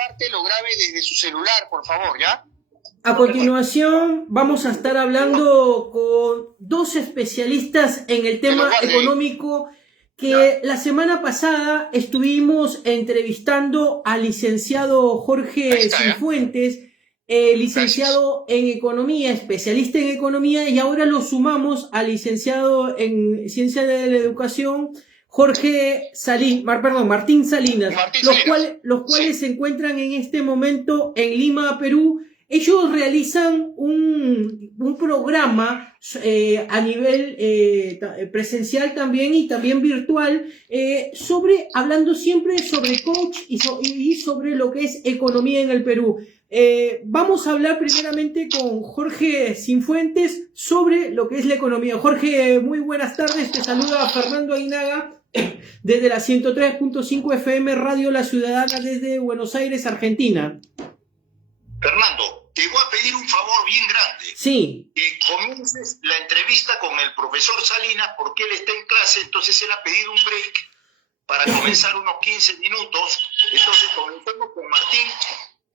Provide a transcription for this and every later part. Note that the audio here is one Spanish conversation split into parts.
parte lo grabe desde su celular, por favor, ¿ya? A continuación vamos a estar hablando con dos especialistas en el tema económico que la semana pasada estuvimos entrevistando al licenciado Jorge Cifuentes, licenciado en Economía, especialista en Economía, y ahora lo sumamos al licenciado en Ciencia de la Educación, Martín Salinas, los cuales se encuentran en este momento en Lima, Perú. Ellos realizan un programa a nivel presencial también y también virtual, hablando siempre sobre coach y sobre lo que es economía en el Perú. Vamos a hablar primeramente con Jorge Cifuentes sobre lo que es la economía. Jorge, muy buenas tardes. Te saluda Fernando Aguinaga desde la 103.5 FM Radio La Ciudadana desde Buenos Aires, Argentina. Fernando, te voy a pedir un favor bien grande. Sí. Que comiences la entrevista con el profesor Salinas porque él está en clase, entonces él ha pedido un break para comenzar unos 15 minutos. Entonces comencemos con Martín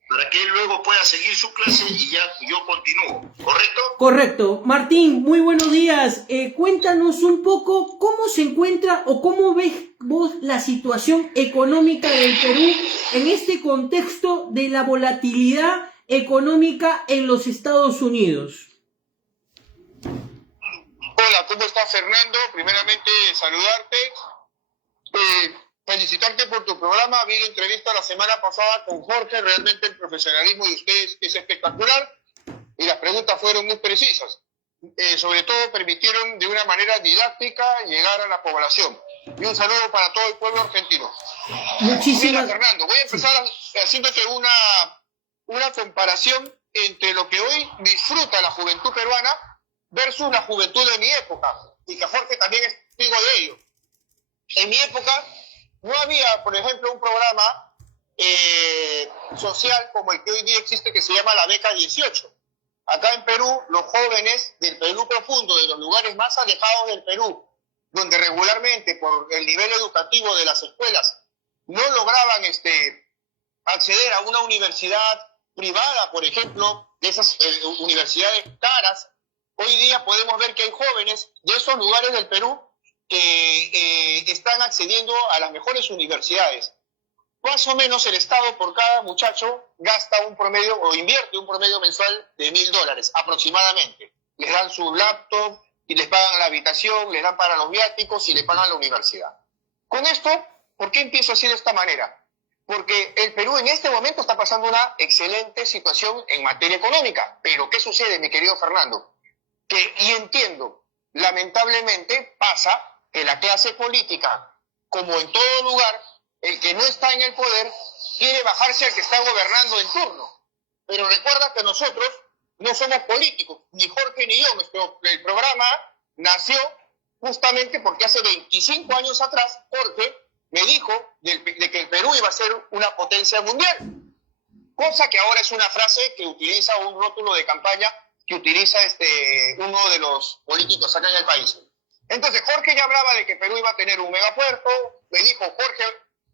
para que él luego pueda seguir su clase y ya yo continúo, ¿correcto? Correcto. Martín, muy buenos días. Cuéntanos un poco cómo se encuentra o cómo ves vos la situación económica del Perú en este contexto de la volatilidad económica en los Estados Unidos. Hola, ¿cómo estás, Fernando? Primeramente, saludarte. Felicitarte por tu programa. Vi la entrevista la semana pasada con Jorge. Realmente el profesionalismo de ustedes es espectacular y las preguntas fueron muy precisas. Sobre todo permitieron de una manera didáctica llegar a la población. Y un saludo para todo el pueblo argentino. Muchísimas. Mira, Fernando, voy a empezar haciéndote una comparación entre lo que hoy disfruta la juventud peruana versus la juventud de mi época. Y que Jorge también es testigo de ello. En mi época no había, por ejemplo, un programa social como el que hoy día existe que se llama la Beca 18. Acá en Perú, los jóvenes del Perú profundo, de los lugares más alejados del Perú, donde regularmente por el nivel educativo de las escuelas no lograban acceder a una universidad privada, por ejemplo, de esas universidades caras, hoy día podemos ver que hay jóvenes de esos lugares del Perú que están accediendo a las mejores universidades. Más o menos el Estado por cada muchacho gasta un promedio o invierte un promedio mensual de $1.000 aproximadamente. Les dan su laptop y les pagan la habitación, les dan para los viáticos y les pagan la universidad. Con esto, ¿por qué empiezo así de esta manera? Porque el Perú en este momento está pasando una excelente situación en materia económica. Pero ¿qué sucede, mi querido Fernando? Y entiendo, lamentablemente pasa que la clase política, como en todo lugar, el que no está en el poder quiere bajarse al que está gobernando en turno. Pero recuerda que nosotros no somos políticos, ni Jorge ni yo. El programa nació justamente porque hace 25 años atrás Jorge me dijo de que el Perú iba a ser una potencia mundial. Cosa que ahora es una frase que utiliza un rótulo de campaña que utiliza uno de los políticos acá en el país. Entonces Jorge ya hablaba de que Perú iba a tener un megapuerto. Me dijo Jorge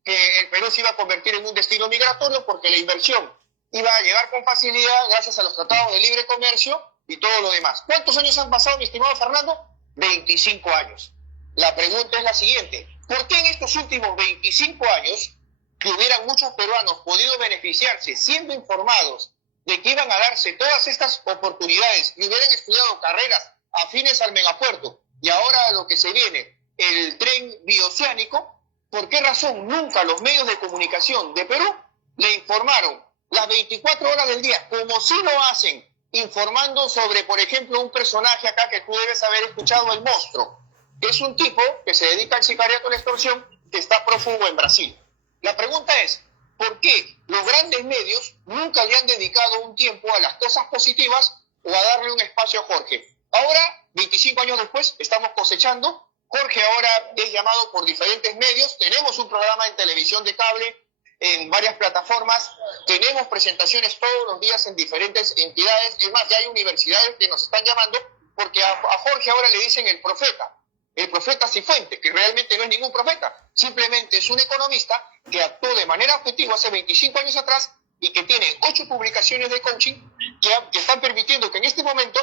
que el Perú se iba a convertir en un destino migratorio porque la inversión iba a llegar con facilidad gracias a los tratados de libre comercio y todo lo demás. ¿Cuántos años han pasado, mi estimado Fernando? 25 años. La pregunta es la siguiente: ¿por qué en estos últimos 25 años, que hubieran muchos peruanos podido beneficiarse siendo informados de que iban a darse todas estas oportunidades y hubieran estudiado carreras afines al megapuerto, y ahora lo que se viene, el tren bioceánico, por qué razón nunca los medios de comunicación de Perú le informaron las 24 horas del día, como sí lo hacen, informando sobre, por ejemplo, un personaje acá que tú debes haber escuchado, el Monstruo, que es un tipo que se dedica al sicariato y la extorsión, que está prófugo en Brasil? La pregunta es, ¿por qué los grandes medios nunca le han dedicado un tiempo a las cosas positivas o a darle un espacio a Jorge? Ahora, 25 años después, estamos cosechando. Jorge ahora es llamado por diferentes medios. Tenemos un programa en televisión de cable, en varias plataformas. Tenemos presentaciones todos los días en diferentes entidades. Es más, ya hay universidades que nos están llamando porque a Jorge ahora le dicen el profeta Cifuentes, que realmente no es ningún profeta. Simplemente es un economista que actuó de manera objetiva hace 25 años atrás y que tiene 8 publicaciones de coaching que están permitiendo que en este momento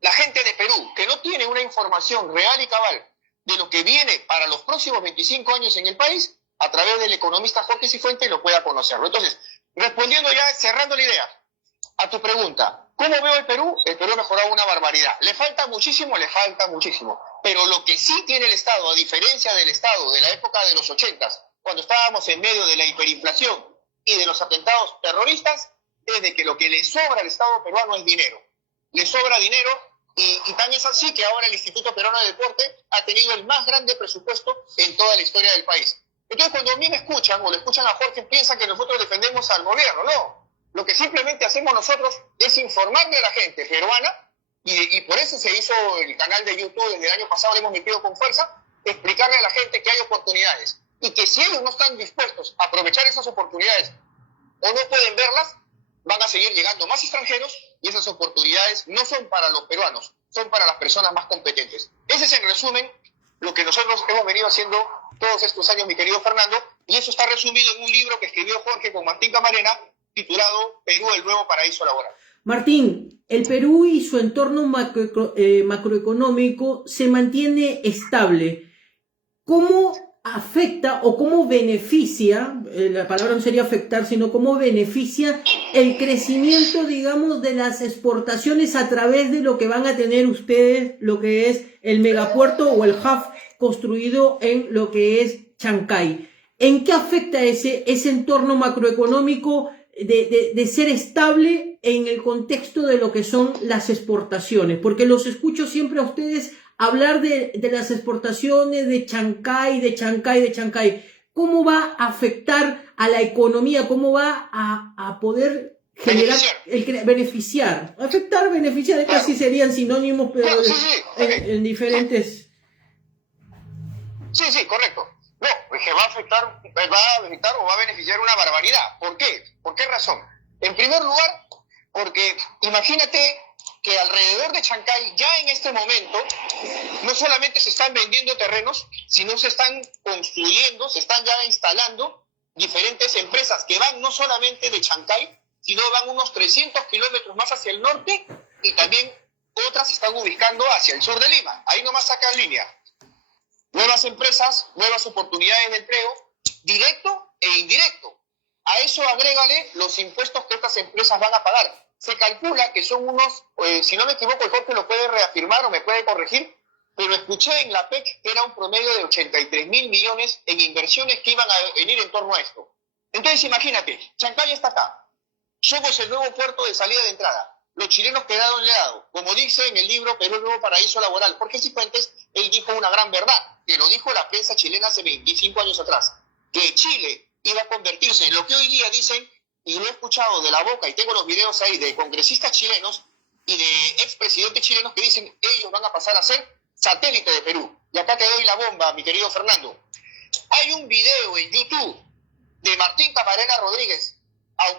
la gente de Perú, que no tiene una información real y cabal de lo que viene para los próximos 25 años en el país, a través del economista Jorge Cifuentes lo pueda conocerlo. Entonces, respondiendo ya, cerrando la idea, a tu pregunta, ¿cómo veo el Perú? El Perú ha mejorado una barbaridad. ¿Le falta muchísimo? Le falta muchísimo. Pero lo que sí tiene el Estado, a diferencia del Estado de la época de los 80s, cuando estábamos en medio de la hiperinflación y de los atentados terroristas, es de que lo que le sobra al Estado peruano es dinero. Le sobra dinero y tan es así que ahora el Instituto Peruano de Deporte ha tenido el más grande presupuesto en toda la historia del país. Entonces, cuando a mí me escuchan o le escuchan a Jorge, piensan que nosotros defendemos al gobierno. No. Lo que simplemente hacemos nosotros es informarle a la gente peruana, y por eso se hizo el canal de YouTube desde el año pasado, le hemos metido con fuerza, explicarle a la gente que hay oportunidades y que si ellos no están dispuestos a aprovechar esas oportunidades o no pueden verlas, van a seguir llegando más extranjeros y esas oportunidades no son para los peruanos, son para las personas más competentes. Ese es en resumen lo que nosotros hemos venido haciendo todos estos años, mi querido Fernando, y eso está resumido en un libro que escribió Jorge con Martín Camarena, titulado Perú, el nuevo paraíso laboral. Martín, el Perú y su entorno macroeconómico se mantiene estable. ¿Cómo afecta o cómo beneficia, la palabra no sería afectar, sino cómo beneficia el crecimiento, digamos, de las exportaciones a través de lo que van a tener ustedes, lo que es el megapuerto o el hub construido en lo que es Chancay? ¿En qué afecta ese entorno macroeconómico de ser estable en el contexto de lo que son las exportaciones? Porque los escucho siempre a ustedes hablar de las exportaciones de Chancay. ¿Cómo va a afectar a la economía? ¿Cómo va a poder generar, beneficiar? Afectar, beneficiar, casi serían sinónimos, pero en diferentes... Sí, correcto. No, es que va a afectar o va a beneficiar una barbaridad. ¿Por qué? ¿Por qué razón? En primer lugar, porque imagínate que alrededor de Chancay ya en este momento no solamente se están vendiendo terrenos, sino se están construyendo, se están ya instalando diferentes empresas que van no solamente de Chancay, sino van unos 300 kilómetros más hacia el norte y también otras se están ubicando hacia el sur de Lima. Ahí nomás sacan línea. Nuevas empresas, nuevas oportunidades de empleo, directo e indirecto. A eso agrégale los impuestos que estas empresas van a pagar. Se calcula que son unos, si no me equivoco, el Jorge lo puede reafirmar o me puede corregir, pero escuché en la PEC que era un promedio de 83.000 millones en inversiones que iban a venir en torno a esto. Entonces imagínate, Chancay está acá. Somos el nuevo puerto de salida de entrada. Los chilenos quedaron legados. Como dice en el libro Perú, el nuevo paraíso laboral. Jorge Cifuentes, él dijo una gran verdad, que lo dijo la prensa chilena hace 25 años atrás, que Chile iba a convertirse en lo que hoy día dicen, y lo he escuchado de la boca, y tengo los videos ahí, de congresistas chilenos y de expresidentes chilenos que dicen ellos van a pasar a ser satélite de Perú. Y acá te doy la bomba, mi querido Fernando. Hay un video en YouTube de Martín Camarena Rodríguez,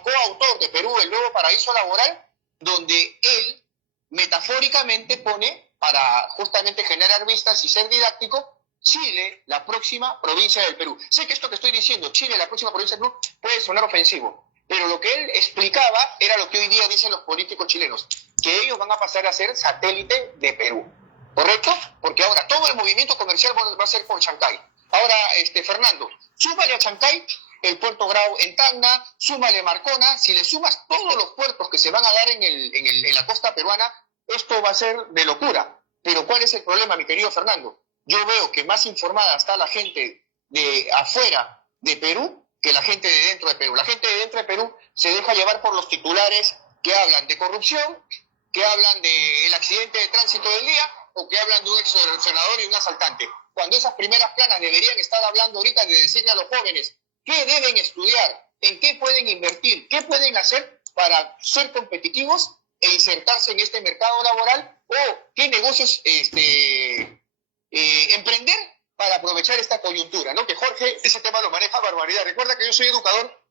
coautor de Perú, el nuevo paraíso laboral, donde él metafóricamente pone, para justamente generar vistas y ser didáctico, Chile, la próxima provincia del Perú. Sé que esto que estoy diciendo, Chile, la próxima provincia del Perú, puede sonar ofensivo, pero lo que él explicaba era lo que hoy día dicen los políticos chilenos, que ellos van a pasar a ser satélite de Perú, ¿correcto? Porque ahora todo el movimiento comercial va a ser por Chancay. Ahora, Fernando, súmale a Chancay el puerto Grau en Tacna, súmale Marcona, si le sumas todos los puertos que se van a dar en la costa peruana, esto va a ser de locura. Pero ¿cuál es el problema, mi querido Fernando? Yo veo que más informada está la gente de afuera de Perú que la gente de dentro de Perú. La gente de dentro de Perú se deja llevar por los titulares que hablan de corrupción, que hablan del accidente de tránsito del día o que hablan de un ex senador y un asaltante. Cuando esas primeras planas deberían estar hablando ahorita de decirle a los jóvenes qué deben estudiar, en qué pueden invertir, qué pueden hacer para ser competitivos e insertarse en este mercado laboral o qué negocios emprender para aprovechar esta coyuntura, ¿no? Que Jorge ese tema lo maneja a barbaridad. Recuerda que yo soy educador,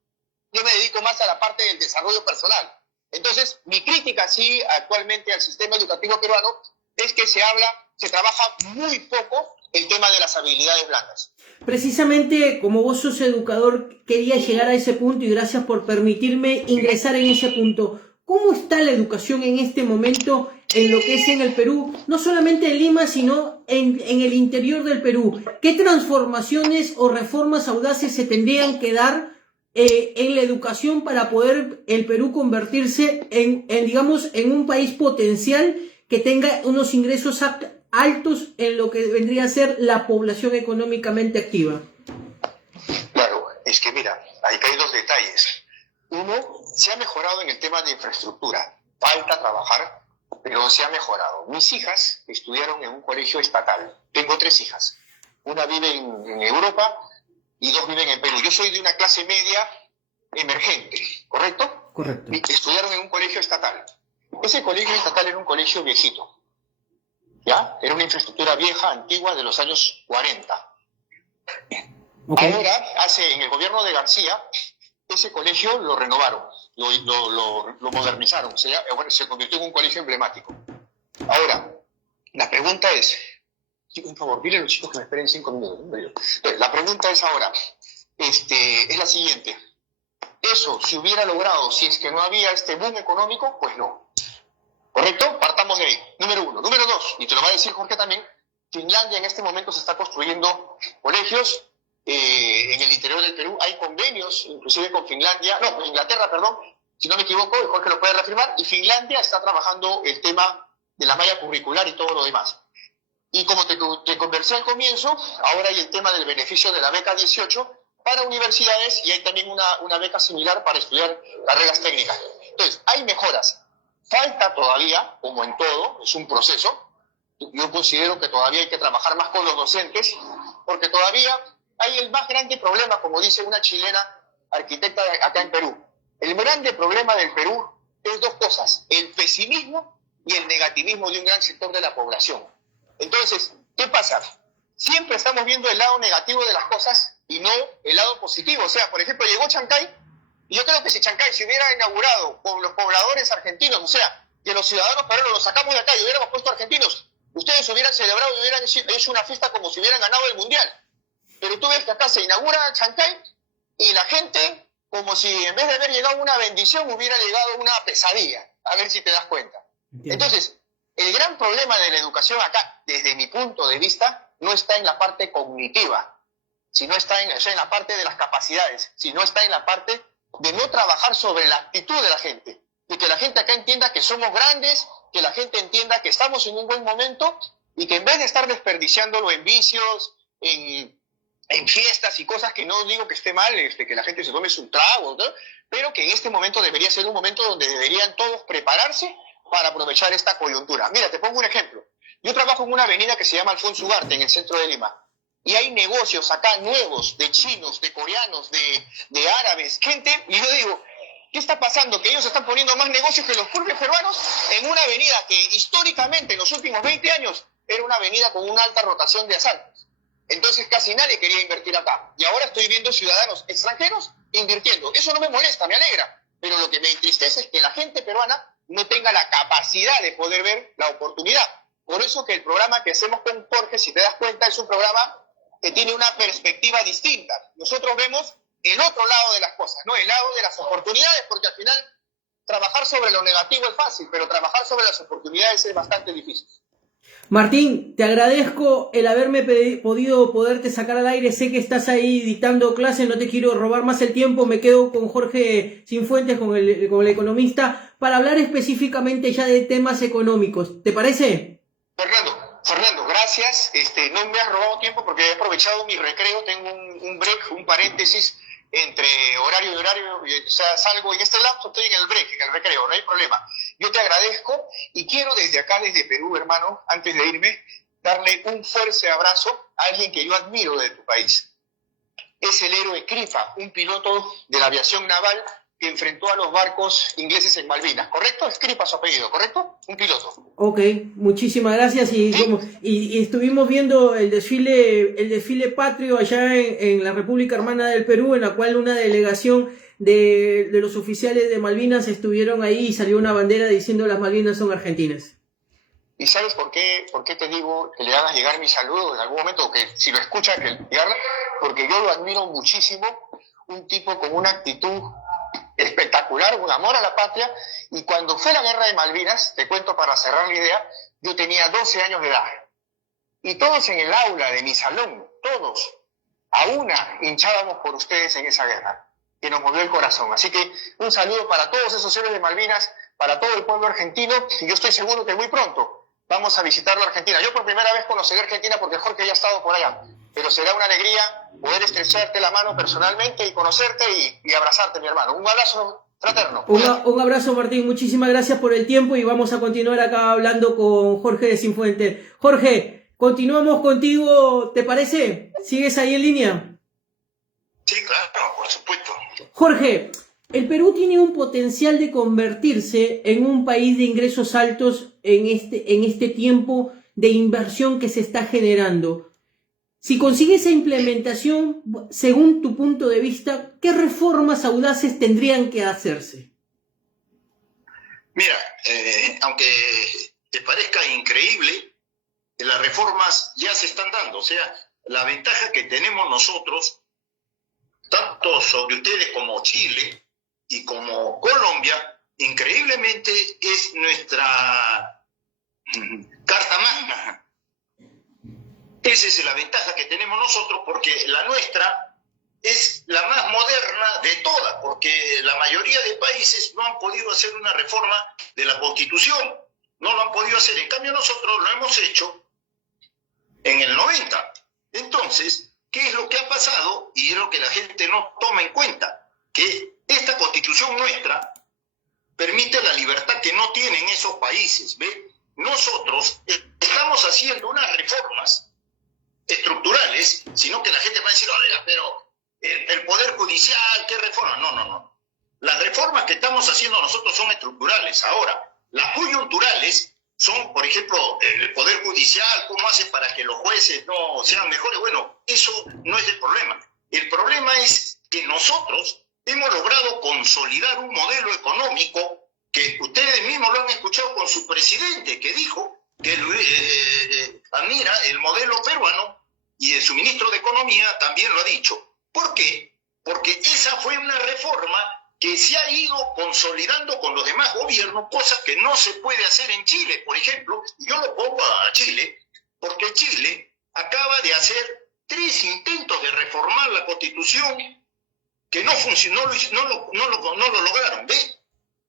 yo me dedico más a la parte del desarrollo personal. Entonces, mi crítica sí actualmente al sistema educativo peruano es que se trabaja muy poco el tema de las habilidades blandas. Precisamente, como vos sos educador, quería llegar a ese punto y gracias por permitirme ingresar en ese punto. ¿Cómo está la educación en este momento en lo que es en el Perú? No solamente en Lima, sino en el interior del Perú. ¿Qué transformaciones o reformas audaces se tendrían que dar en la educación para poder el Perú convertirse digamos, en un país potencial que tenga unos ingresos altos en lo que vendría a ser la población económicamente activa? Claro, es que mira, ahí hay dos detalles. Uno, se ha mejorado en el tema de infraestructura. Falta trabajar, pero se ha mejorado. Mis hijas estudiaron en un colegio estatal. Tengo 3 hijas. Una vive en Europa y 2 viven en Perú. Yo soy de una clase media emergente, ¿correcto? Correcto. Estudiaron en un colegio estatal. Ese colegio estatal era un colegio viejito. ¿Ya? Era una infraestructura vieja, antigua, de los años 40. Okay. Ahora, en el gobierno de García, ese colegio lo renovaron, lo modernizaron, se convirtió en un colegio emblemático. Ahora, la pregunta es, un favor, dile a los chicos que me esperen 5 minutos. ¿No? La pregunta es ahora, es la siguiente. Eso se hubiera logrado si es que no había este boom económico, pues no. ¿Correcto? Partamos de ahí. Número 1. Número 2, y te lo va a decir Jorge también, Finlandia en este momento se está construyendo colegios en el interior del Perú. Hay convenios, inclusive con Inglaterra, perdón, si no me equivoco, Jorge lo puede reafirmar, y Finlandia está trabajando el tema de la malla curricular y todo lo demás. Y como te conversé al comienzo, ahora hay el tema del beneficio de la beca 18 para universidades y hay también una beca similar para estudiar carreras técnicas. Entonces, hay mejoras. Falta todavía, como en todo, es un proceso. Yo considero que todavía hay que trabajar más con los docentes, porque todavía hay el más grande problema, como dice una chilena arquitecta acá en Perú. El grande problema del Perú es 2 cosas, el pesimismo y el negativismo de un gran sector de la población. Entonces, ¿qué pasa? Siempre estamos viendo el lado negativo de las cosas y no el lado positivo. O sea, por ejemplo, llegó Chancay, y yo creo que si Chancay se hubiera inaugurado con los pobladores argentinos, o sea, que los ciudadanos peruanos los sacamos de acá y hubiéramos puesto argentinos, ustedes hubieran celebrado y hubieran hecho una fiesta como si hubieran ganado el Mundial. Pero tú ves que acá se inaugura Chancay y la gente, como si en vez de haber llegado una bendición, hubiera llegado una pesadilla. A ver si te das cuenta. Entiendo. Entonces, el gran problema de la educación acá, desde mi punto de vista, no está en la parte cognitiva, sino está en la parte de las capacidades, sino está en la parte de no trabajar sobre la actitud de la gente, de que la gente acá entienda que somos grandes, que la gente entienda que estamos en un buen momento y que en vez de estar desperdiciándolo en vicios, en fiestas y cosas que no digo que esté mal, que la gente se tome su trago, ¿no? Pero que en este momento debería ser un momento donde deberían todos prepararse para aprovechar esta coyuntura. Mira, te pongo un ejemplo. Yo trabajo en una avenida que se llama Alfonso Ugarte, en el centro de Lima, y hay negocios acá nuevos, de chinos, de coreanos, de árabes, gente, y yo digo, ¿qué está pasando? Que ellos están poniendo más negocios que los propios peruanos en una avenida que históricamente en los últimos 20 años era una avenida con una alta rotación de asaltos. Entonces casi nadie quería invertir acá. Y ahora estoy viendo ciudadanos extranjeros invirtiendo. Eso no me molesta, me alegra. Pero lo que me entristece es que la gente peruana no tenga la capacidad de poder ver la oportunidad. Por eso que el programa que hacemos con Jorge, si te das cuenta, es un programa que tiene una perspectiva distinta. Nosotros vemos el otro lado de las cosas, ¿no? El lado de las oportunidades, porque al final trabajar sobre lo negativo es fácil, pero trabajar sobre las oportunidades es bastante difícil. Martín, te agradezco el haberme poderte sacar al aire. Sé que estás ahí dictando clases, no te quiero robar más el tiempo. Me quedo con Jorge Cifuentes, con el economista, para hablar específicamente ya de temas económicos. ¿Te parece? Fernando, gracias. No me has robado tiempo porque he aprovechado mi recreo. Tengo un break, un paréntesis entre horario y horario. O sea, salgo en este lapso, estoy en el break, en el recreo, no hay problema. Yo te agradezco y quiero desde acá, desde Perú, hermano, antes de irme, darle un fuerte abrazo a alguien que yo admiro de tu país. Es el héroe Cripa, un piloto de la aviación naval que enfrentó a los barcos ingleses en Malvinas, ¿correcto? Es Cripa su apellido, ¿correcto? Un piloto. Ok, muchísimas gracias. Y estuvimos viendo el desfile patrio allá en la República Hermana del Perú, en la cual una delegación de los oficiales de Malvinas estuvieron ahí y salió una bandera diciendo las Malvinas son argentinas. ¿Y sabes por qué te digo que le hagas llegar mi saludo en algún momento? O que si lo escuchas, que llegarle, porque yo lo admiro muchísimo, un tipo con una actitud espectacular, un amor a la patria, y cuando fue la guerra de Malvinas, te cuento para cerrar la idea, yo tenía 12 años de edad, y todos en el aula de mi salón, todos, a una hinchábamos por ustedes en esa guerra, que nos movió el corazón. Así que un saludo para todos esos héroes de Malvinas, para todo el pueblo argentino, y yo estoy seguro que muy pronto vamos a visitar la Argentina. Yo por primera vez conoceré Argentina porque Jorge ya ha estado por allá, pero será una alegría poder estrecharte la mano personalmente y conocerte y abrazarte, mi hermano. Un abrazo fraterno. Un abrazo, Martín. Muchísimas gracias por el tiempo y vamos a continuar acá hablando con Jorge de Cifuentes. Jorge, continuamos contigo, ¿te parece? ¿Sigues ahí en línea? Sí, claro, por supuesto. Jorge, el Perú tiene un potencial de convertirse en un país de ingresos altos en este tiempo de inversión que se está generando. Si consigue esa implementación, según tu punto de vista, ¿qué reformas audaces tendrían que hacerse? Mira, aunque te parezca increíble, las reformas ya se están dando. O sea, la ventaja que tenemos nosotros, tanto sobre ustedes como Chile y como Colombia, increíblemente es nuestra carta magna. Esa es la ventaja que tenemos nosotros, porque la nuestra es la más moderna de todas, porque la mayoría de países no han podido hacer una reforma de la Constitución, no lo han podido hacer. En cambio nosotros lo hemos hecho en el 90. Entonces, ¿qué es lo que ha pasado? Y es lo que la gente no toma en cuenta, que esta Constitución nuestra permite la libertad que no tienen esos países, ¿ve? Nosotros estamos haciendo unas reformas estructurales, sino que la gente va a decir, oiga, pero el Poder Judicial, ¿qué reforma? No. Las reformas que estamos haciendo nosotros son estructurales. Ahora, las coyunturales son, por ejemplo, el Poder Judicial, ¿cómo hace para que los jueces no sean mejores? Bueno, eso no es el problema. El problema es que nosotros hemos logrado consolidar un modelo económico que ustedes mismos lo han escuchado con su presidente, que dijo que admira el modelo peruano, y su ministro de Economía también lo ha dicho. ¿Por qué? Porque esa fue una reforma que se ha ido consolidando con los demás gobiernos, cosa que no se puede hacer en Chile, por ejemplo. Yo lo pongo a Chile, porque Chile acaba de hacer 3 intentos de reformar la Constitución que no funcionó, no lo lograron, ¿ve?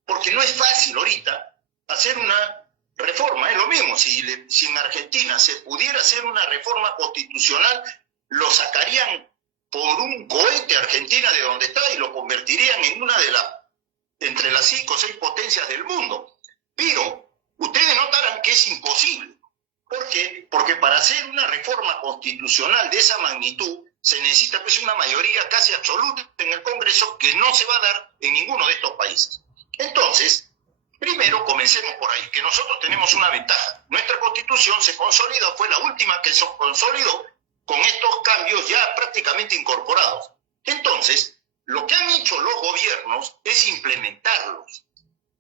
Porque no es fácil ahorita hacer una reforma. Es lo mismo, si en Argentina se pudiera hacer una reforma constitucional, lo sacarían por un cohete a Argentina de donde está y lo convertirían en una entre las 5 o 6 potencias del mundo. Pero ustedes notarán que es imposible. ¿Por qué? Porque para hacer una reforma constitucional de esa magnitud se necesita pues una mayoría casi absoluta en el Congreso, que no se va a dar en ninguno de estos países. Entonces, primero comencemos por ahí, que nosotros tenemos una ventaja. Nuestra Constitución se consolidó, fue la última que se consolidó con estos cambios ya prácticamente incorporados. Entonces, lo que han hecho los gobiernos es implementarlos.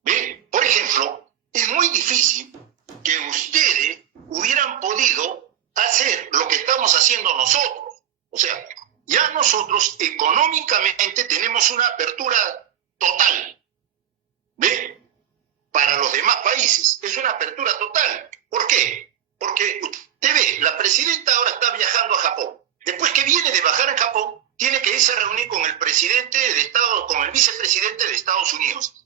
¿Ve? Por ejemplo, es muy difícil que ustedes hubieran podido hacer lo que estamos haciendo nosotros. O sea, ya nosotros económicamente tenemos una apertura total. ¿Ve? Para los demás países es una apertura total. ¿Por qué? Porque usted ve, la presidenta ahora está viajando a Japón. Después que viene de bajar a Japón, tiene que irse a reunir con el presidente de Estado, con el vicepresidente de Estados Unidos.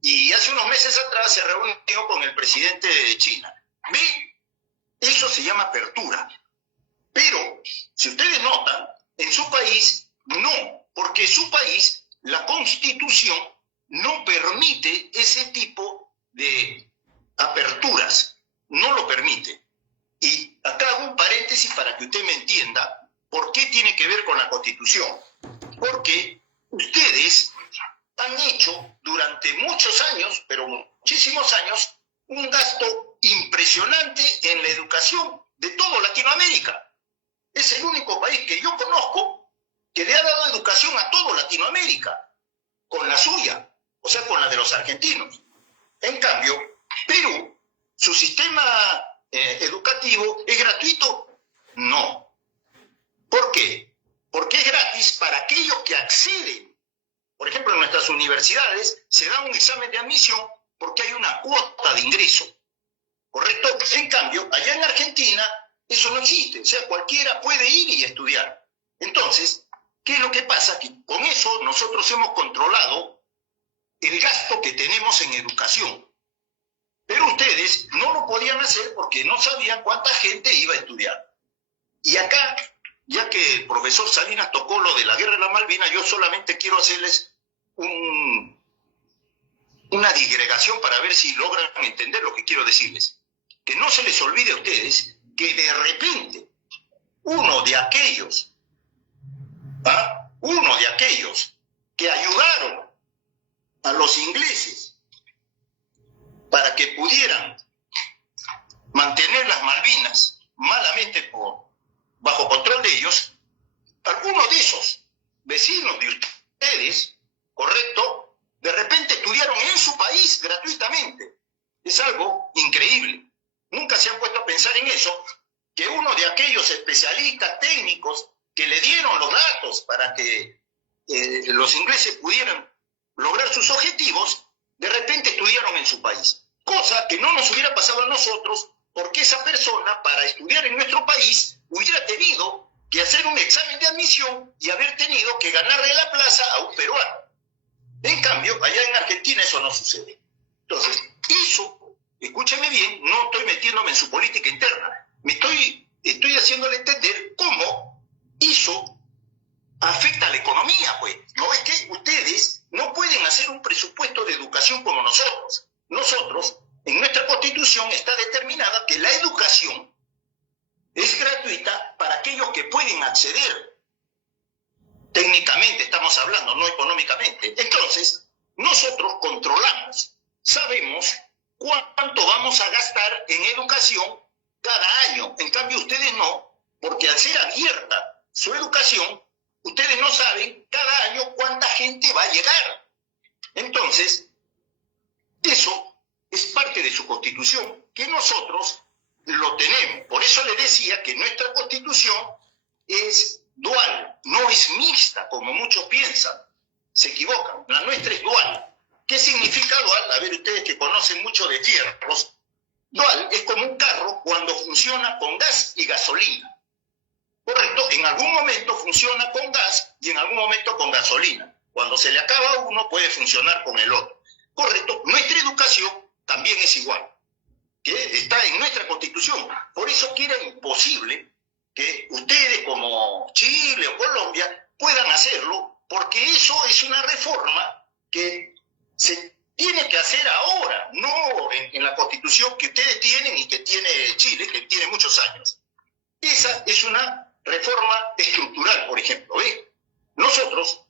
Y hace unos meses atrás se reunió con el presidente de China. ¿Ve? Eso se llama apertura. Pero, si ustedes notan, en su país no, porque su país, la Constitución, no permite ese tipo de aperturas, no lo permite. Y acá hago un paréntesis para que usted me entienda por qué tiene que ver con la Constitución. Porque ustedes han hecho durante muchos años, pero muchísimos años, un gasto impresionante en la educación de toda Latinoamérica. Es el único país que yo conozco que le ha dado educación a toda Latinoamérica, con la suya, o sea, con la de los argentinos. En cambio, Perú ¿Su sistema educativo es gratuito? No. ¿Por qué? Porque es gratis para aquellos que acceden. Por ejemplo, en nuestras universidades se da un examen de admisión porque hay una cuota de ingreso. ¿Correcto? En cambio, allá en Argentina eso no existe. O sea, cualquiera puede ir y estudiar. Entonces, ¿qué es lo que pasa? Que con eso nosotros hemos controlado el gasto que tenemos en educación. Pero ustedes no lo podían hacer porque no sabían cuánta gente iba a estudiar. Y acá, ya que el profesor Salinas tocó lo de la guerra de la Malvinas, yo solamente quiero hacerles una disgregación para ver si logran entender lo que quiero decirles. Que no se les olvide a ustedes que de repente uno de aquellos que ayudaron a los ingleses para que pudieran mantener las Malvinas malamente bajo control de ellos, algunos de esos vecinos de ustedes, correcto, de repente estudiaron en su país gratuitamente. Es algo increíble. Nunca se han puesto a pensar en eso, que uno de aquellos especialistas técnicos que le dieron los datos para que los ingleses pudieran lograr sus objetivos, de repente estudiaron en su país. Cosa que no nos hubiera pasado a nosotros, porque esa persona, para estudiar en nuestro país, hubiera tenido que hacer un examen de admisión y haber tenido que ganarle la plaza a un peruano. En cambio, allá en Argentina eso no sucede. Entonces, eso, escúcheme bien, no estoy metiéndome en su política interna, estoy haciéndole entender cómo eso afecta a la economía, pues. No es que ustedes no pueden hacer un presupuesto de educación como nosotros. Nosotros, en nuestra Constitución está determinada que la educación es gratuita para aquellos que pueden acceder. Técnicamente estamos hablando, no económicamente. Entonces, nosotros controlamos, sabemos cuánto vamos a gastar en educación cada año. En cambio, ustedes no, porque al ser abierta su educación, ustedes no saben cada año cuánta gente va a llegar. Entonces, eso es parte de su Constitución, que nosotros lo tenemos. Por eso les decía que nuestra Constitución es dual, no es mixta, como muchos piensan. Se equivocan. La nuestra es dual. ¿Qué significa dual? A ver, ustedes que conocen mucho de fierros, dual es como un carro cuando funciona con gas y gasolina. Correcto, en algún momento funciona con gas y en algún momento con gasolina. Cuando se le acaba uno, puede funcionar con el otro. Correcto, nuestra educación también es igual, que está en nuestra Constitución. Por eso que era imposible que ustedes como Chile o Colombia puedan hacerlo, porque eso es una reforma que se tiene que hacer ahora, no en la Constitución que ustedes tienen y que tiene Chile, que tiene muchos años. Esa es una reforma estructural, por ejemplo. Nosotros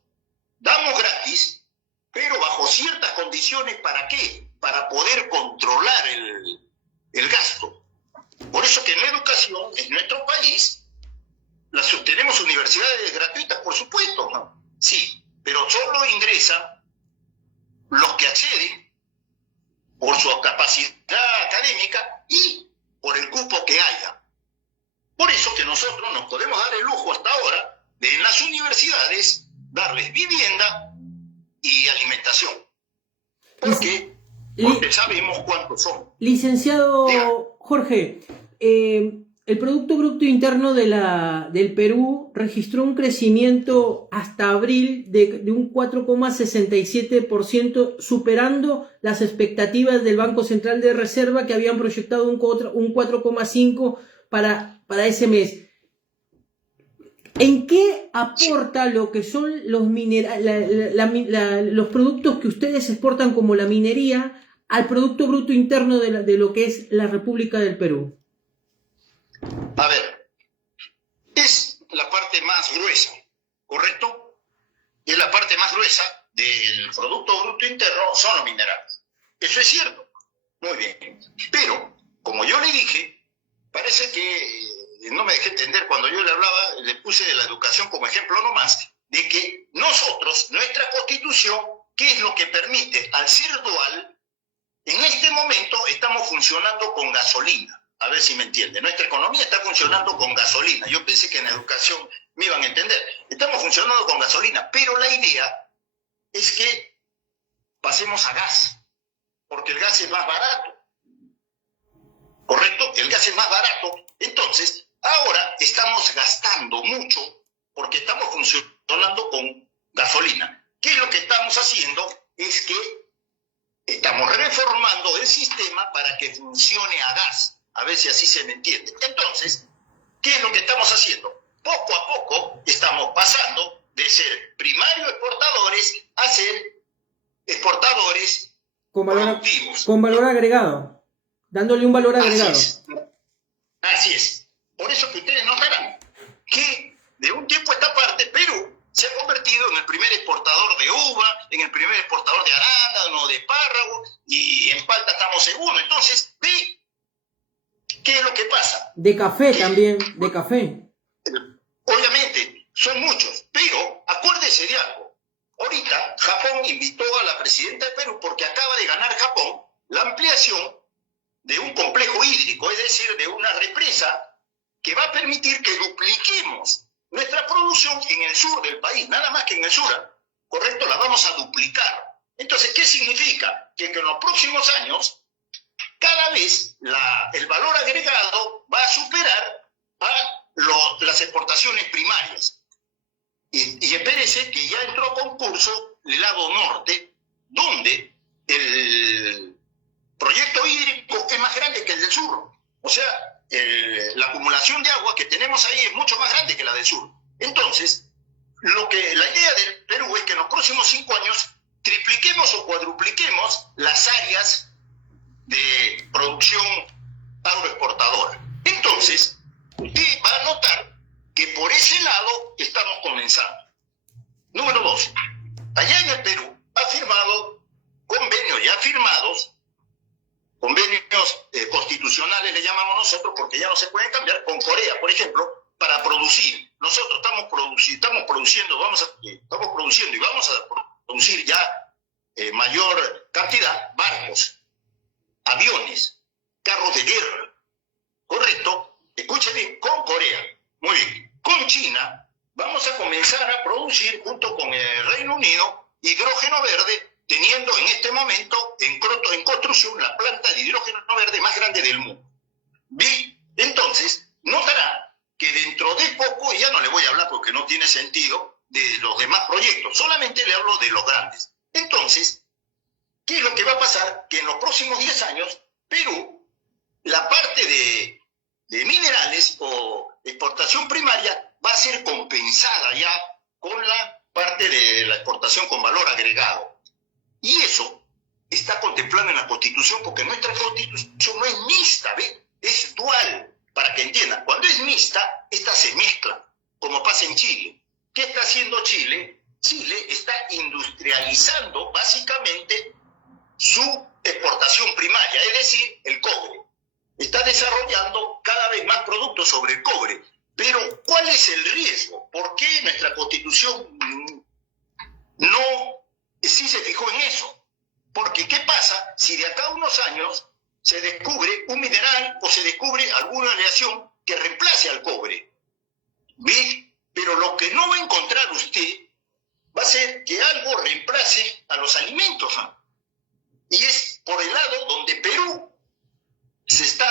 damos gratis, pero bajo ciertas condiciones. ¿Para qué? Para poder controlar el gasto. Por eso que en la educación, en nuestro país, tenemos universidades gratuitas, por supuesto, ¿no? Sí, pero solo ingresan los que acceden por su capacidad académica y por el cupo que haya. Por eso que nosotros nos podemos dar el lujo hasta ahora de en las universidades darles vivienda y alimentación. ¿Por qué? Porque sabemos cuántos son. Licenciado Jorge, el Producto Bruto Interno del Perú registró un crecimiento hasta abril de un 4,67%, superando las expectativas del Banco Central de Reserva, que habían proyectado un 4,5% para ese mes. ¿En qué aporta lo que son los productos que ustedes exportan como la minería al Producto Bruto Interno de lo que es la República del Perú? A ver, es la parte más gruesa, ¿correcto? Es la parte más gruesa del Producto Bruto Interno, son los minerales. Eso es cierto. Muy bien. Pero, como yo le dije, parece que no me dejé entender cuando yo le hablaba, le puse de la educación como ejemplo nomás, de que nosotros, nuestra Constitución, ¿qué es lo que permite? Al ser dual, En este momento estamos funcionando con gasolina. A ver si me entiende. Nuestra economía está funcionando con gasolina. Yo pensé que en educación me iban a entender. Estamos funcionando con gasolina, pero la idea es que pasemos a gas, porque el gas es más barato. ¿Correcto? El gas es más barato. Entonces, ahora estamos gastando mucho porque estamos funcionando con gasolina. ¿Qué es lo que estamos haciendo? Es que estamos reformando el sistema para que funcione a gas. A ver si así se me entiende. Entonces, ¿qué es lo que estamos haciendo? Poco a poco estamos pasando de ser primario exportadores a ser exportadores productivos. Con valor agregado. Dándole un valor agregado. Así es. Por eso que ustedes notarán que de un tiempo a esta parte Perú se ha convertido en el primer exportador de uva, en el primer exportador de arándano, de espárrago, y en Palta estamos seguros. Entonces, ve qué es lo que pasa. De café también, de café. Obviamente, son muchos, pero acuérdese de algo. Ahorita Japón invitó a la presidenta de Perú porque acaba de ganar Japón la ampliación de un complejo hídrico, es decir, de una represa que va a permitir que dupliquemos nuestra producción en el sur del país, nada más que en el sur, ¿correcto? La vamos a duplicar. Entonces, ¿qué significa? Que en los próximos años, cada vez el valor agregado va a superar a las exportaciones primarias. Y espérese que ya entró a concurso el lado norte, donde el proyecto hídrico es más grande que el del sur. O sea, la acumulación de agua que tenemos ahí es mucho más grande que la del sur. Entonces, la idea del Perú es que en los próximos 5 años tripliquemos o cuadrupliquemos las áreas de producción agroexportadora. Entonces, usted va a notar que por ese lado estamos comenzando. Número 2. Allá en el Perú ha firmado convenios ya firmados, convenios constitucionales le llamamos nosotros porque ya no se pueden cambiar, con Corea, por ejemplo, para producir. Nosotros estamos produciendo y vamos a producir ya mayor cantidad, barcos, aviones, carros de guerra, ¿correcto? Escuchen bien, con Corea, muy bien. Con China vamos a comenzar a producir junto con el Reino Unido hidrógeno verde, teniendo en este momento en construcción la planta de hidrógeno verde más grande del mundo. Bien, entonces, notará que dentro de poco, y ya no le voy a hablar porque no tiene sentido, de los demás proyectos, solamente le hablo de los grandes. Entonces, ¿qué es lo que va a pasar? Que en los próximos 10 años, Perú, la parte de minerales o exportación primaria va a ser compensada ya con la parte de la exportación con valor agregado. Y eso está contemplado en la Constitución porque nuestra Constitución no es mixta, ¿ve? Es dual, para que entiendan. Cuando es mixta, esta se mezcla, como pasa en Chile. ¿Qué está haciendo Chile? Chile está industrializando básicamente su exportación primaria, es decir, el cobre. Está desarrollando cada vez más productos sobre el cobre. Pero, ¿cuál es el riesgo? ¿Por qué nuestra Constitución no sí se fijó en eso? Porque, ¿qué pasa si de acá a unos años se descubre un mineral o se descubre alguna aleación que reemplace al cobre? ¿Ve? Pero lo que no va a encontrar usted va a ser que algo reemplace a los alimentos, ¿no? Y es por el lado donde Perú se está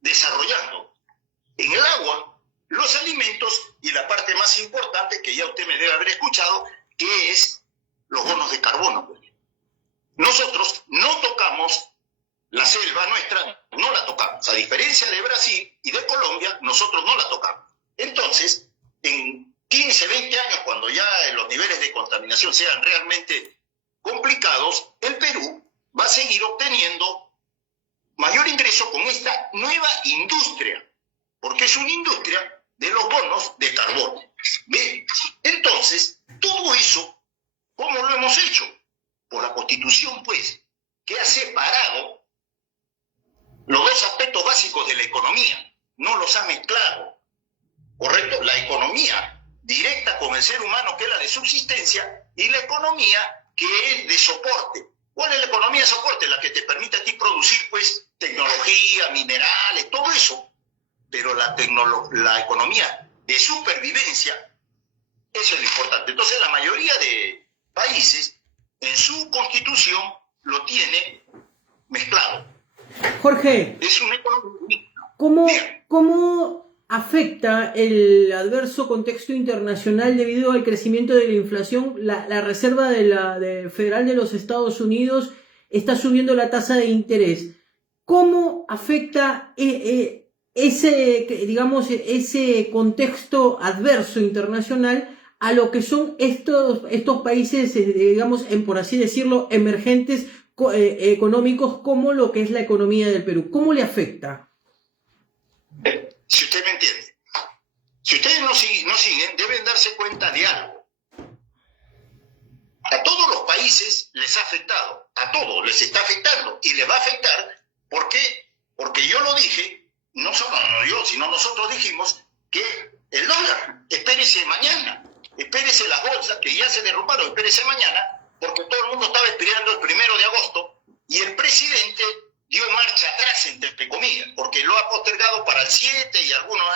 desarrollando. En el agua, los alimentos y la parte más importante que ya usted me debe haber escuchado, que es los bonos de carbono. Nosotros no tocamos la selva nuestra, no la tocamos. A diferencia de Brasil y de Colombia, nosotros no la tocamos. Entonces, en 15, 20 años, cuando ya los niveles de contaminación sean realmente complicados, el Perú va a seguir obteniendo mayor ingreso con esta nueva industria, porque es una industria de los bonos de carbono. ¿Ve? Entonces, todo eso, ¿cómo lo hemos hecho? Por la Constitución, pues, que ha separado los dos aspectos básicos de la economía, no los ha mezclado, ¿correcto? La economía directa con el ser humano, que es la de subsistencia, y la economía que es de soporte. ¿Cuál es la economía economía de soporte, la que te permite a ti producir, pues, tecnología, minerales, todo eso. Pero la economía de supervivencia, eso es lo importante. Entonces, la mayoría de países, en su constitución, lo tiene mezclado. Jorge, es una economía. ¿Cómo afecta el adverso contexto internacional debido al crecimiento de la inflación? La Reserva Federal de los Estados Unidos está subiendo la tasa de interés. ¿Cómo afecta ese contexto adverso internacional a lo que son estos países, digamos, por así decirlo, emergentes económicos, como lo que es la economía del Perú? ¿Cómo le afecta? Si usted me entiende, si ustedes no siguen, deben darse cuenta de algo. A todos los países les ha afectado, a todos les está afectando y les va a afectar. ¿Por qué? Porque yo lo dije, no solo yo, sino nosotros dijimos que el dólar, espérese mañana, espérese las bolsas que ya se derrumbaron, espérese mañana, porque todo el mundo estaba esperando el 1 de agosto y el presidente dio marcha atrás, entre comillas, porque lo ha postergado para el 7 y algunos...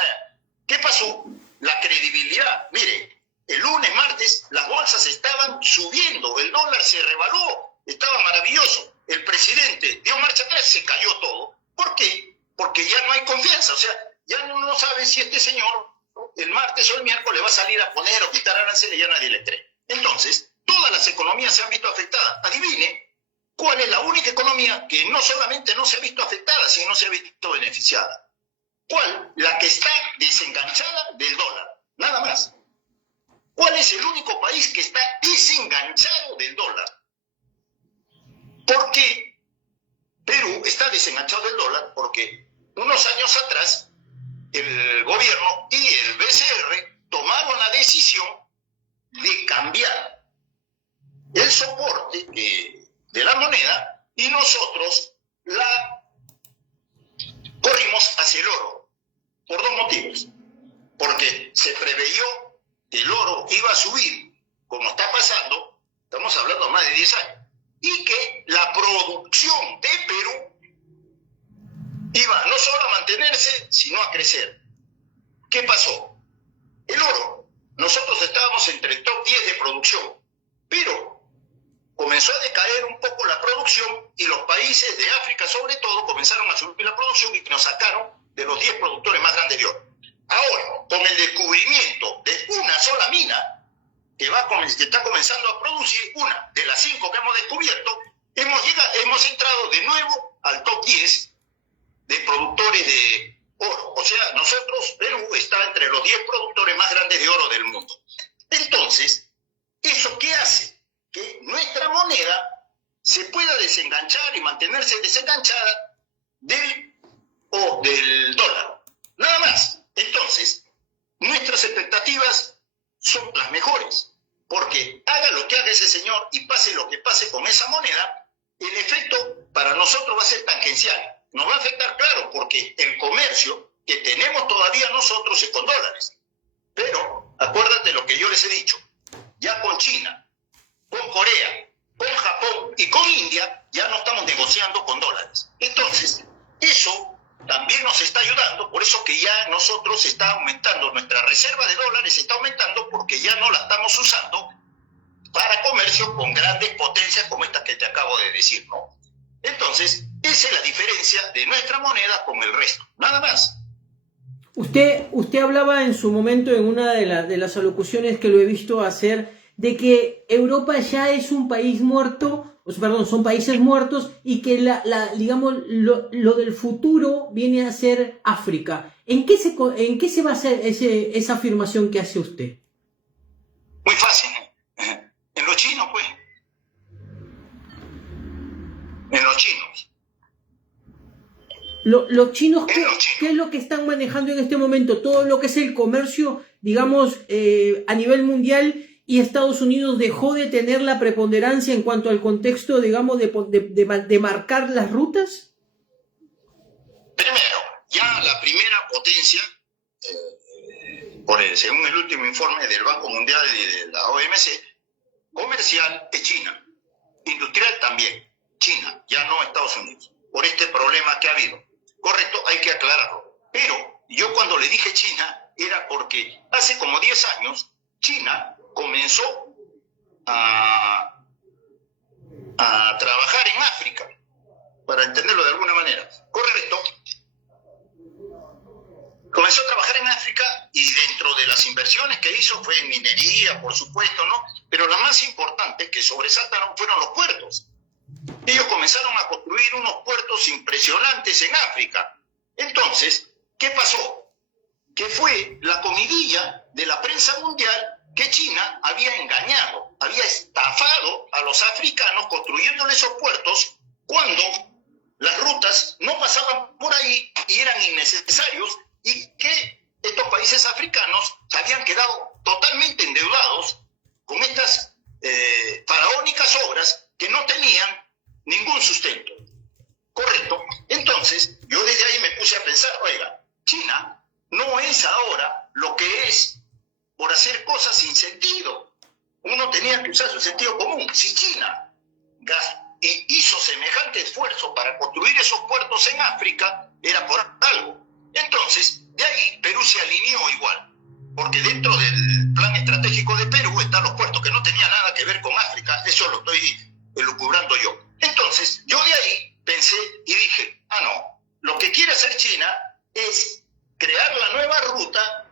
¿Qué pasó? La credibilidad. Mire, el lunes, martes, las bolsas estaban subiendo, el dólar se revaluó, estaba maravilloso. El presidente dio marcha atrás, se cayó todo. ¿Por qué? Porque ya no hay confianza. O sea, ya no sabe si este señor el martes o el miércoles va a salir a poner o quitar aranceles, ya nadie le cree. Entonces, todas las economías se han visto afectadas. Adivine cuál es la única economía que no solamente no se ha visto afectada, sino se ha visto beneficiada. ¿Cuál? La que está desenganchada del dólar. Nada más. ¿Cuál es el único país que está desenganchado del dólar? ¿Por qué Perú está desenganchado del dólar? Porque unos años atrás el gobierno y el BCR tomaron la decisión de cambiar el soporte de la moneda y nosotros la corrimos hacia el oro por dos motivos. Porque se preveyó que el oro iba a subir, como está pasando, estamos hablando de más de 10 años, y que la producción de Perú iba no solo a mantenerse, sino a crecer. ¿Qué pasó? El oro. Nosotros estábamos entre el top 10 de producción, pero comenzó a decaer un poco la producción y los países de África, sobre todo, comenzaron a subir la producción y nos sacaron de los 10 productores más grandes de oro. Ahora, con el descubrimiento de una sola mina, que está comenzando a producir, una de las 5 que hemos descubierto, hemos entrado de nuevo al top 10 de productores de oro. O sea, nosotros, Perú, está entre los 10 productores más grandes de oro del mundo. Entonces, ¿eso qué hace? Que nuestra moneda se pueda desenganchar y mantenerse desenganchada del dólar. Nada más. Entonces, nuestras expectativas son las mejores, porque haga lo que haga ese señor y pase lo que pase con esa moneda, el efecto para nosotros va a ser tangencial. Nos va a afectar, claro, porque el comercio que tenemos todavía nosotros es con dólares. Pero acuérdate lo que yo les he dicho, ya con China, con Corea, con Japón y con India ya no estamos negociando con dólares. Entonces, eso también nos está ayudando, por eso que ya nosotros está aumentando, nuestra reserva de dólares está aumentando porque ya no la estamos usando para comercio con grandes potencias como estas que te acabo de decir, ¿no? Entonces, esa es la diferencia de nuestra moneda con el resto, nada más. Usted hablaba en su momento, en una de las alocuciones que lo he visto hacer, de que Europa ya es un país muerto, son países muertos, y que digamos lo del futuro viene a ser África. ¿En qué se basa esa afirmación que hace usted? Muy fácil, en los chinos, pues. En los chinos. Los chinos, ¿qué es lo que están manejando en este momento? Todo lo que es el comercio, digamos, a nivel mundial, y Estados Unidos dejó de tener la preponderancia en cuanto al contexto, digamos, de marcar las rutas. Primero, ya la primera potencia, según el último informe del Banco Mundial y de la OMC, comercial es China, industrial también, China. ya no Estados Unidos, por este problema que ha habido. Correcto, hay que aclararlo. Pero yo cuando le dije China, era porque hace como 10 años China comenzó a trabajar en África, para entenderlo de alguna manera. Correcto. Comenzó a trabajar en África y dentro de las inversiones que hizo fue en minería, por supuesto, ¿no? Pero la más importante que sobresaltaron fueron los puertos. Ellos comenzaron a construir unos puertos impresionantes en África. Entonces, ¿qué pasó? Que fue la comidilla de la prensa mundial que China había engañado, había estafado a los africanos construyéndole esos puertos cuando las rutas no pasaban por ahí y eran innecesarios, y que estos países africanos habían quedado totalmente endeudados con estas faraónicas obras que no tenían ningún sustento. Correcto. Entonces, yo desde ahí me puse a pensar, oiga, China no es ahora lo que es por hacer cosas sin sentido. Uno tenía que usar su sentido común. Si China hizo semejante esfuerzo para construir esos puertos en África, era por algo. Entonces, de ahí Perú se alineó igual, porque dentro del plan estratégico de Perú están los puertos que no tenían nada que ver con África. Eso lo estoy elucubrando yo. Entonces, yo de ahí pensé y dije, no, lo que quiere hacer China es crear la nueva ruta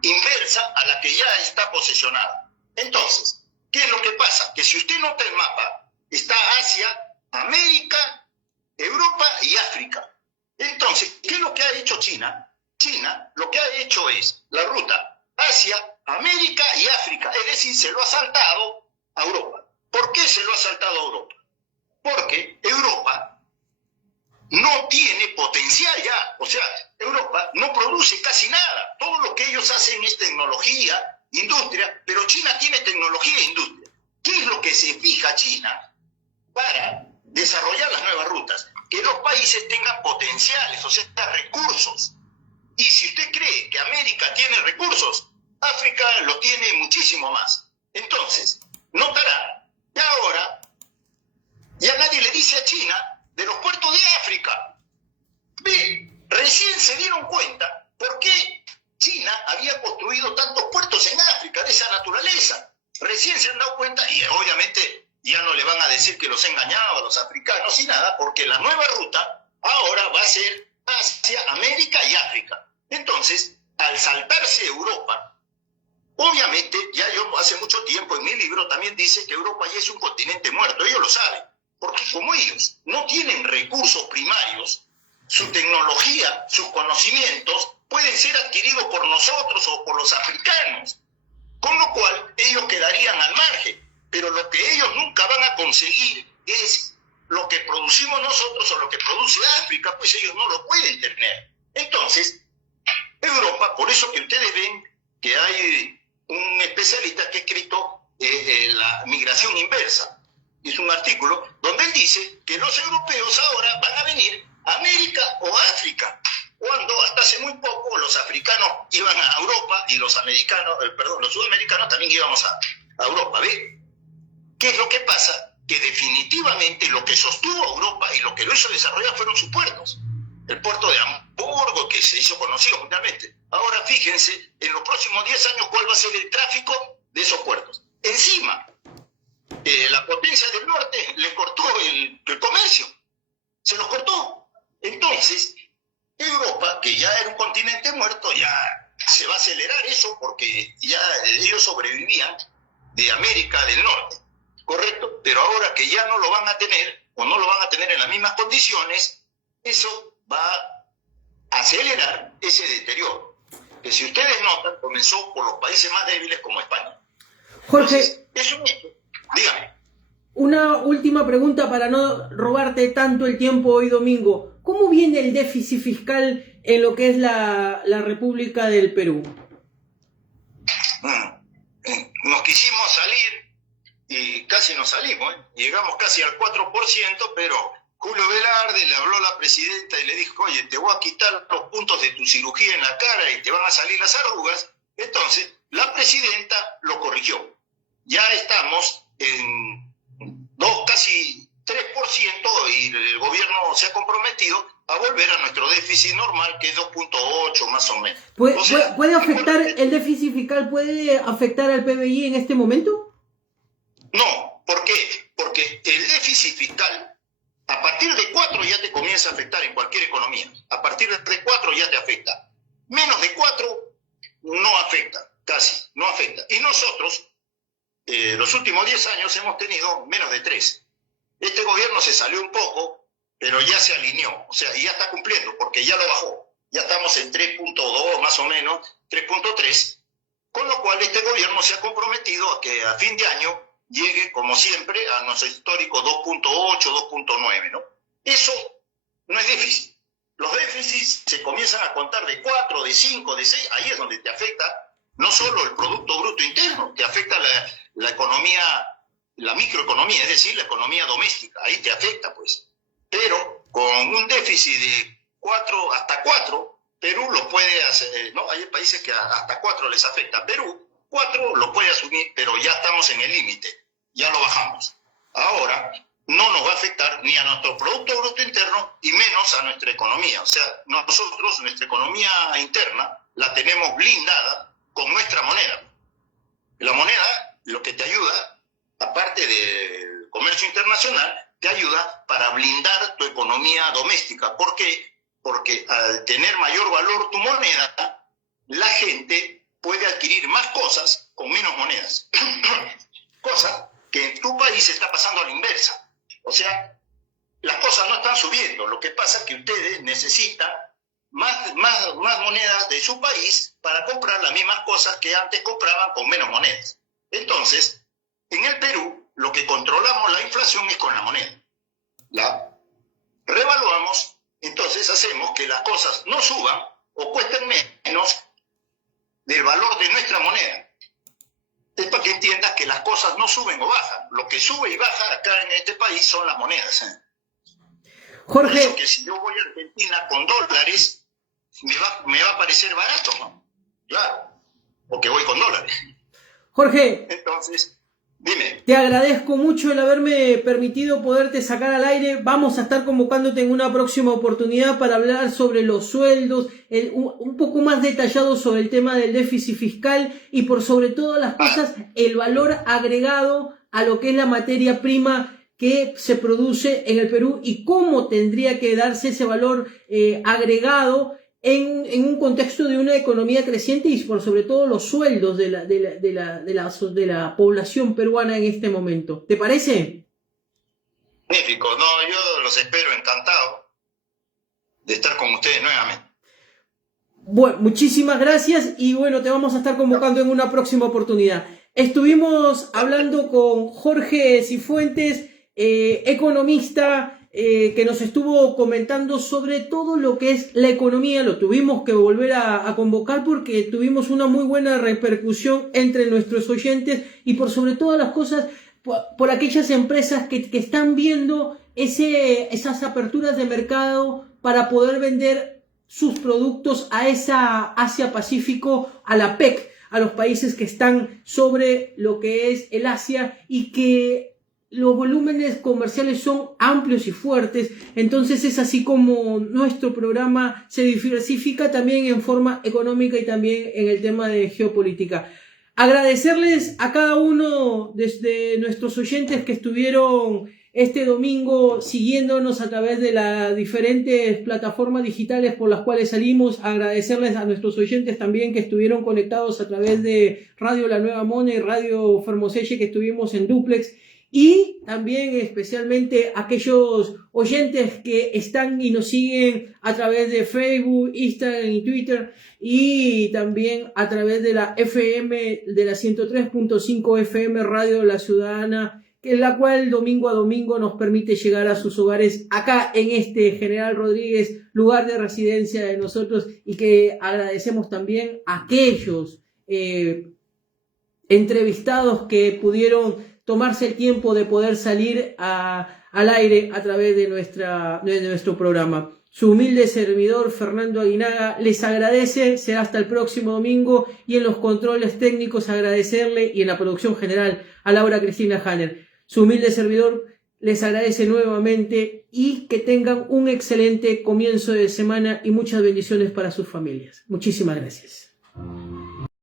inversa a la que ya está posesionada. Entonces, ¿qué es lo que pasa? Que si usted nota el mapa, está Asia, América, Europa y África. Entonces, ¿qué es lo que ha hecho China? China lo que ha hecho es la ruta Asia, América y África, es decir, se lo ha saltado a Europa. ¿Por qué se lo ha saltado a Europa? Porque Europa no tiene potencial ya, o sea, Europa no produce casi nada. Todo lo que ellos hacen es tecnología, industria, pero China tiene tecnología e industria. ¿Qué es lo que se fija China para desarrollar las nuevas rutas? Que los países tengan potenciales, o sea, recursos. Y si usted cree que América tiene recursos, África lo tiene muchísimo más. Entonces, notará que ahora ya nadie le dice a China de los puertos de África. Ve, recién se dieron cuenta por qué China había construido tantos puertos en África de esa naturaleza. Recién se han dado cuenta y obviamente ya no le van a decir que los ha engañado a los africanos y nada, porque la nueva ruta ahora va a ser Asia, América y África. Entonces, al saltarse Europa, obviamente, ya yo hace mucho tiempo en mi libro también dice que Europa ya es un continente muerto, ellos lo saben, porque como ellos no tienen recursos primarios, su tecnología, sus conocimientos pueden ser adquiridos por nosotros o por los africanos, con lo cual ellos quedarían al margen. Pero lo que ellos nunca van a conseguir es lo que producimos nosotros o lo que produce África, pues ellos no lo pueden tener. Entonces, Europa, por eso que ustedes ven que hay un especialista que ha escrito la migración inversa. Es un artículo donde él dice que los europeos ahora van a venir a América o a África, cuando hasta hace muy poco los africanos iban a Europa y los sudamericanos también íbamos a Europa. ¿Ve? ¿Qué es lo que pasa? Que definitivamente lo que sostuvo a Europa y lo que lo hizo desarrollar fueron sus puertos. El puerto de Hamburgo, que se hizo conocido mundialmente. Ahora fíjense, en los próximos 10 años, ¿cuál va a ser el tráfico de esos puertos? Encima, la potencia del norte le cortó el comercio. Se los cortó. Entonces, Europa, que ya era un continente muerto, ya se va a acelerar eso porque ya ellos sobrevivían de América del Norte. Correcto, pero ahora que ya no lo van a tener o no lo van a tener en las mismas condiciones, eso va a acelerar ese deterioro, que si ustedes notan, comenzó por los países más débiles como España. Jorge, entonces, es un hecho. Dígame. Una última pregunta para no robarte tanto el tiempo hoy domingo. ¿Cómo viene el déficit fiscal en lo que es la República del Perú? Nos quisimos salir y casi nos salimos, llegamos casi al 4%, pero Julio Velarde le habló a la presidenta y le dijo, oye, te voy a quitar los puntos de tu cirugía en la cara y te van a salir las arrugas. Entonces, la presidenta lo corrigió. Ya estamos en casi 3% y el gobierno se ha comprometido a volver a nuestro déficit normal, que es 2.8 más o menos. ¿Puede afectar el déficit fiscal, puede afectar al PBI en este momento? No, ¿por qué? Porque el déficit fiscal, a partir de 4 ya te comienza a afectar en cualquier economía. A partir de 4 ya te afecta. Menos de 4 no afecta, casi, no afecta. Y nosotros, los últimos 10 años hemos tenido menos de 3. Este gobierno se salió un poco, pero ya se alineó, o sea, ya está cumpliendo, porque ya lo bajó. Ya estamos en 3.2 más o menos, 3.3, con lo cual este gobierno se ha comprometido a que a fin de año llegue, como siempre, a nuestro histórico 2.8, 2.9, ¿no? Eso no es déficit. Los déficits se comienzan a contar de 4, de 5, de 6, ahí es donde te afecta no solo el Producto Bruto Interno, te afecta la economía, la microeconomía, es decir, la economía doméstica, ahí te afecta, pues. Pero con un déficit de 4 hasta 4, Perú lo puede hacer, ¿no? Hay países que hasta 4 les afecta. Perú, 4 lo puede asumir, pero ya estamos en el límite, ya lo bajamos. Ahora, no nos va a afectar ni a nuestro Producto Bruto Interno y menos a nuestra economía. O sea, nosotros, nuestra economía interna, la tenemos blindada con nuestra moneda. La moneda, lo que te ayuda, aparte del comercio internacional, te ayuda para blindar tu economía doméstica. ¿Por qué? Porque al tener mayor valor tu moneda, la gente puede adquirir más cosas con menos monedas. Cosa que en tu país está pasando a la inversa. O sea, las cosas no están subiendo. Lo que pasa es que ustedes necesitan más monedas de su país para comprar las mismas cosas que antes compraban con menos monedas. Entonces, en el Perú, lo que controlamos la inflación es con la moneda. La revaluamos, entonces hacemos que las cosas no suban o cuesten menos del valor de nuestra moneda. Es para que entiendas que las cosas no suben o bajan. Lo que sube y baja acá en este país son las monedas. Jorge. Por eso que si yo voy a Argentina con dólares, me va a parecer barato, ¿no? Claro, porque voy con dólares. Jorge. Entonces, dime. Te agradezco mucho el haberme permitido poderte sacar al aire. Vamos a estar convocándote en una próxima oportunidad para hablar sobre los sueldos, un poco más detallado sobre el tema del déficit fiscal y por sobre todas las cosas el valor agregado a lo que es la materia prima que se produce en el Perú y cómo tendría que darse ese valor agregado en un contexto de una economía creciente y por sobre todo los sueldos de la población peruana en este momento. ¿Te parece? Magnífico. No, yo los espero encantado de estar con ustedes nuevamente. Bueno, muchísimas gracias y bueno, te vamos a estar convocando en una próxima oportunidad. Estuvimos hablando con Jorge Cifuentes, economista, que nos estuvo comentando sobre todo lo que es la economía. Lo tuvimos que volver a convocar porque tuvimos una muy buena repercusión entre nuestros oyentes y por sobre todas las cosas por aquellas empresas que están viendo esas aperturas de mercado para poder vender sus productos a esa Asia-Pacífico, a la PEC, a los países que están sobre lo que es el Asia y que los volúmenes comerciales son amplios y fuertes. Entonces es así como nuestro programa se diversifica también en forma económica y también en el tema de geopolítica. Agradecerles a cada uno desde nuestros oyentes que estuvieron este domingo siguiéndonos a través de las diferentes plataformas digitales por las cuales salimos. Agradecerles a nuestros oyentes también que estuvieron conectados a través de Radio La Nueva Mona y Radio Fermoselle, que estuvimos en duplex. Y también especialmente aquellos oyentes que están y nos siguen a través de Facebook, Instagram y Twitter y también a través de la FM, de la 103.5 FM Radio La Ciudadana, que es la cual domingo a domingo nos permite llegar a sus hogares acá en este General Rodríguez, lugar de residencia de nosotros, y que agradecemos también a aquellos entrevistados que pudieron tomarse el tiempo de poder salir al aire a través de nuestro programa. Su humilde servidor Fernando Aguinaga les agradece. Será hasta el próximo domingo y en los controles técnicos agradecerle y en la producción general a Laura Cristina Hanner. Su humilde servidor les agradece nuevamente y que tengan un excelente comienzo de semana y muchas bendiciones para sus familias. Muchísimas gracias.